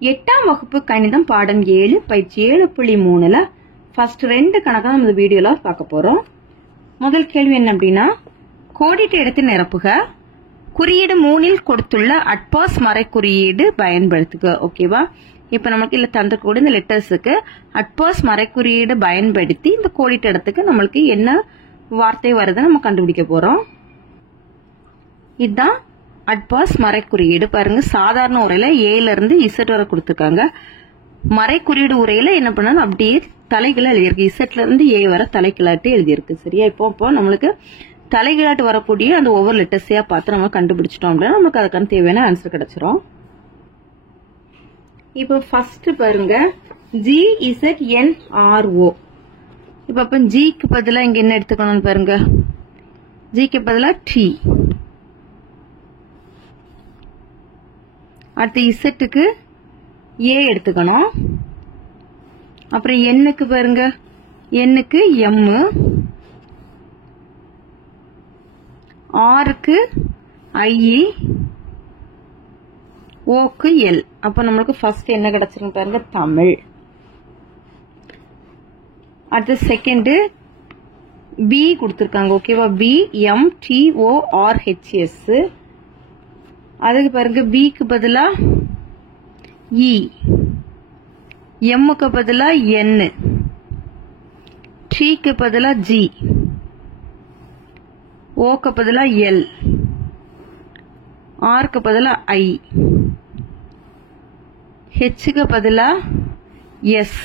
எட்டாம் வகுப்பு கணிதம் பாடம் 7 பயிற்சி 7.3ல ஃபர்ஸ்ட் 2 கணக்கை நம்ம இந்த வீடியோல பார்க்க போறோம். முதல் கேள்வி என்ன அப்படின்னா, கோடிட்ட இடத்தை நிரப்புக. குறியீடு 3ல் கொடுத்துள்ள அட்பாஸ் மறை குறியீடு பயன்படுத்துக. ஓகேவா? இப்ப நமக்கு இல்ல தந்திரக்கூட இந்த லெட்டர்ஸுக்கு அட்பாஸ் மறை குறியீடு பயன்படுத்தி இந்த கோடிட்ட இடத்துக்கு நம்மளுக்கு என்ன வார்த்தை வருதுன்னு நம்ம கண்டுபிடிக்க போறோம். இதுதான் அட்பாஸ் மறை குறியீடு. பாருங்க, சாதாரண உரையில ஏல இருந்து இசட் வரை கொடுத்துருக்காங்க. மறை குறியீடு உரையில என்ன பண்ணாலும் அப்படியே தலைகீழ எழுதியிருக்கு. இசட்ல இருந்து ஏ வரை தலைகீழாட்டு எழுதியிருக்கு. சரியா? இப்போ நம்மளுக்கு தலைகீழாட்டு வரக்கூடிய அந்த ஒவ்வொரு லெட்டர்ஸையா பார்த்து நம்ம கண்டுபிடிச்சிட்டோம் அப்படின்னா நமக்கு அதுக்கான தேவையான ஆன்சர் கிடைச்சிரும். இப்போ ஃபர்ஸ்ட் பாருங்க, GZNRO. இப்ப ஜிக்கு பதிலா இங்க என்ன எடுத்துக்கணும்னு பாருங்க, ஜிக்கு பதிலா டி. அடுத்து இசட்டுக்கு ஏ எடுத்துக்கணும். அப்புறம் எண்ணுக்கு பாருங்க, எண்ணுக்கு எம், ஆருக்கு ஐ, ஓக்கு எல். அப்ப நம்மளுக்கு ஃபர்ஸ்ட் என்ன கிடைச்சிருக்கு பாருங்க, தமிழ். அடுத்து செகண்ட் பி கொடுத்துருக்காங்க. ஓகேவா? BMTORHS. அதுக்கு பாருங்க, பிக்கு பதிலா இ, எம்முக்கு பதிலா என், டிக்கு பதிலா ஜி, ஓக்கு பதிலா எல், ஆருக்கு பதிலா ஐ, ஹெச்சுக்கு பதிலா எஸ்,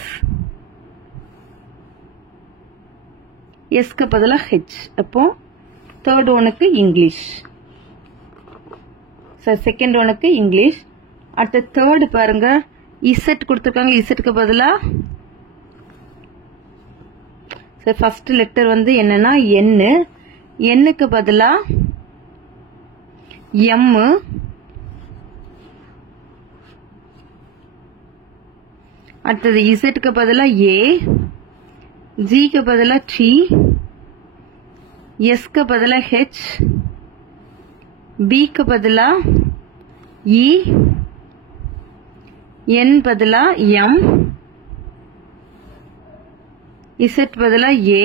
எஸ்க்கு பதிலா ஹெச். அப்போ தேர்ட் ஒனுக்கு இங்கிலீஷ், செகண்ட் ஒனுக்கு இங்கிலீஷ். அடுத்த தேர்ட் பாருங்க, இசட் கொடுத்துருக்காங்க. இசட்டுக்கு பதிலா ஃபர்ஸ்ட் லெட்டர் வந்து என்னன்னா என்னு, எண்ணுக்கு பதிலா எம், அடுத்தது இசட்டுக்கு பதிலா ஏ, ஜிக்கு பதிலா டி, எஸ்க்கு பதிலா ஹெச், பிக்கு பதிலா இ, என் பதிலா எம், இசட் பதிலா ஏ,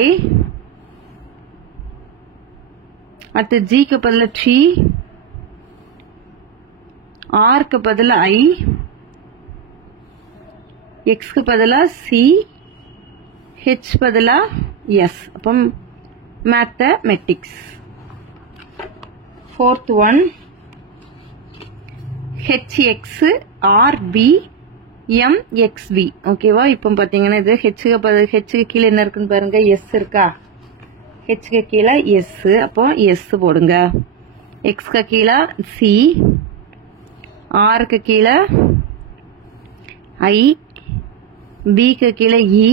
அடுத்து ஜிக்கு பதிலா டி, ஆருக்கு பதிலா ஐ, எக்ஸ்க்கு பதிலா சி, ஹெச் பதிலா எஸ். அப்போ மேத்தமெட்டிக்ஸ். fourth one, HXRBMXV. ஓகேவா? இப்போ பாத்தீங்கன்னா இது ஹெச்சுக்கு கீழே என்ன இருக்குன்னு பாருங்க, எஸ் இருக்கா? ஹெச்சுக்கு கீழே எஸ், அப்போ எஸ் போடுங்க. எக்ஸ்க்கு கீழே சி, ஆருக்கு கீழே ஐ, பிக்கு கீழே இ,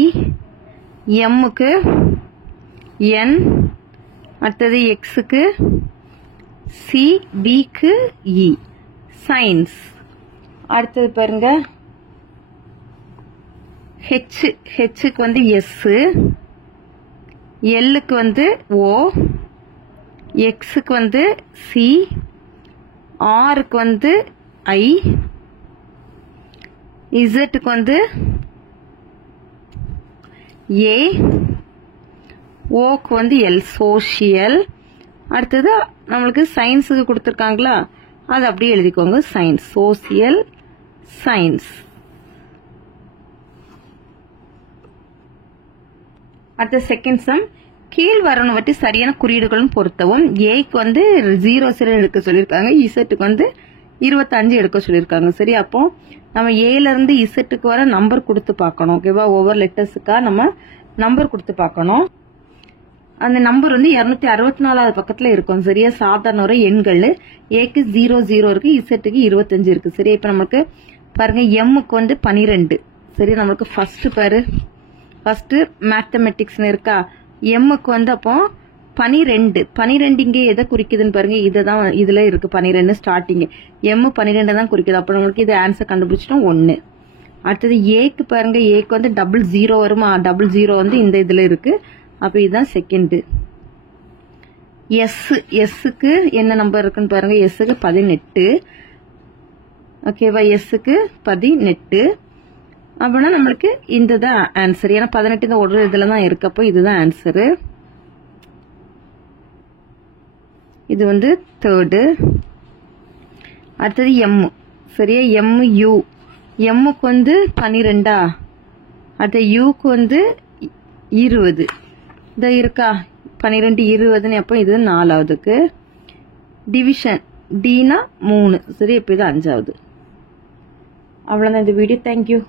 எம்முக்கு என், அடுத்தது எக்ஸுக்கு சி, பிக்கு இ. சயின்ஸ். அடுத்தது பாருங்க, ஹெச்சுக்கு வந்து எஸ், எல்லுக்கு வந்து ஓ, எக்ஸுக்கு வந்து சி, ஆருக்கு வந்து ஐ, இசட்டுக்கு வந்து ஏ, ஓக்கு வந்து எல், சோஷியல். அடுத்தது நம்மளுக்கு சயின்ஸுக்கு கொடுத்துருக்காங்களா, அது அப்படியே எழுதிக்கோங்க, சயின்ஸ், சோசியல் சயின்ஸ். அடுத்த செகண்ட் சம், கீழ் வரணுவற்றி சரியான குறியீடுகளும் பொருத்தவும். ஏக்கு வந்து 0 எடுக்க சொல்லியிருக்காங்க, இசட்டுக்கு வந்து 25 எடுக்க சொல்லியிருக்காங்க. சரி, அப்போ நம்ம ஏல இருந்து இசட்டுக்கு வர நம்பர் கொடுத்து பார்க்கணும். ஓகேவா? ஒவ்வொரு லெட்டர்ஸுக்கா நம்ம நம்பர் கொடுத்து பார்க்கணும். அந்த நம்பர் வந்து 264வது பக்கத்துல இருக்கும். சரியா? சாதாரண ஒரு எண்கள். ஏக்கு 00 இருக்கு, இசட்டுக்கு 25 இருக்கு. சரியா? இப்ப நமக்கு பாருங்க, எம்முக்கு வந்து 12. சரி, நம்மளுக்கு ஃபர்ஸ்ட் பாரு, ஃபர்ஸ்ட் மேத்தமெட்டிக்ஸ் இருக்கா? எம்முக்கு வந்து அப்போ 12 இங்கே எதை குறிக்குதுன்னு பாருங்க, இதுதான் இதுல இருக்கு 12 ஸ்டார்டிங். எம் 12 தான் குறிக்குது. அப்ப நம்மளுக்கு இது ஆன்சர் கண்டுபிடிச்சிட்டோம் 1. அடுத்தது ஏக்கு பாருங்க, ஏக்கு வந்து 00 வருமா? 00 வந்து இந்த இதுல இருக்கு. அப்ப இதுதான் செகண்ட். எஸ்ஸுக்கு என்ன நம்பர் இருக்குன்னு பாருங்க, எஸ்ஸுக்கு 18. ஓகேவா. எஸ்ஸுக்கு 18. அப்படின்னா நம்மளுக்கு இந்த தான் ஆன்சர். ஏன்னா 18 இந்த ஒரு இதுல தான் இருக்கு. அப்போ இதுதான் ஆன்சரு. இது வந்து தேர்டு. அடுத்தது எம். சரியா. எம்யூ. எம்முக்கு வந்து 12. அடுத்த யூக்கு வந்து 20. இந்த இருக்கா 12 20. அப்போ இது 4வதுக்கு. டிவிஷன் டினா 3. சரி. இப்போ இது 5வது. அவ்வளோதான் இந்த வீடியோ. தேங்க்யூ.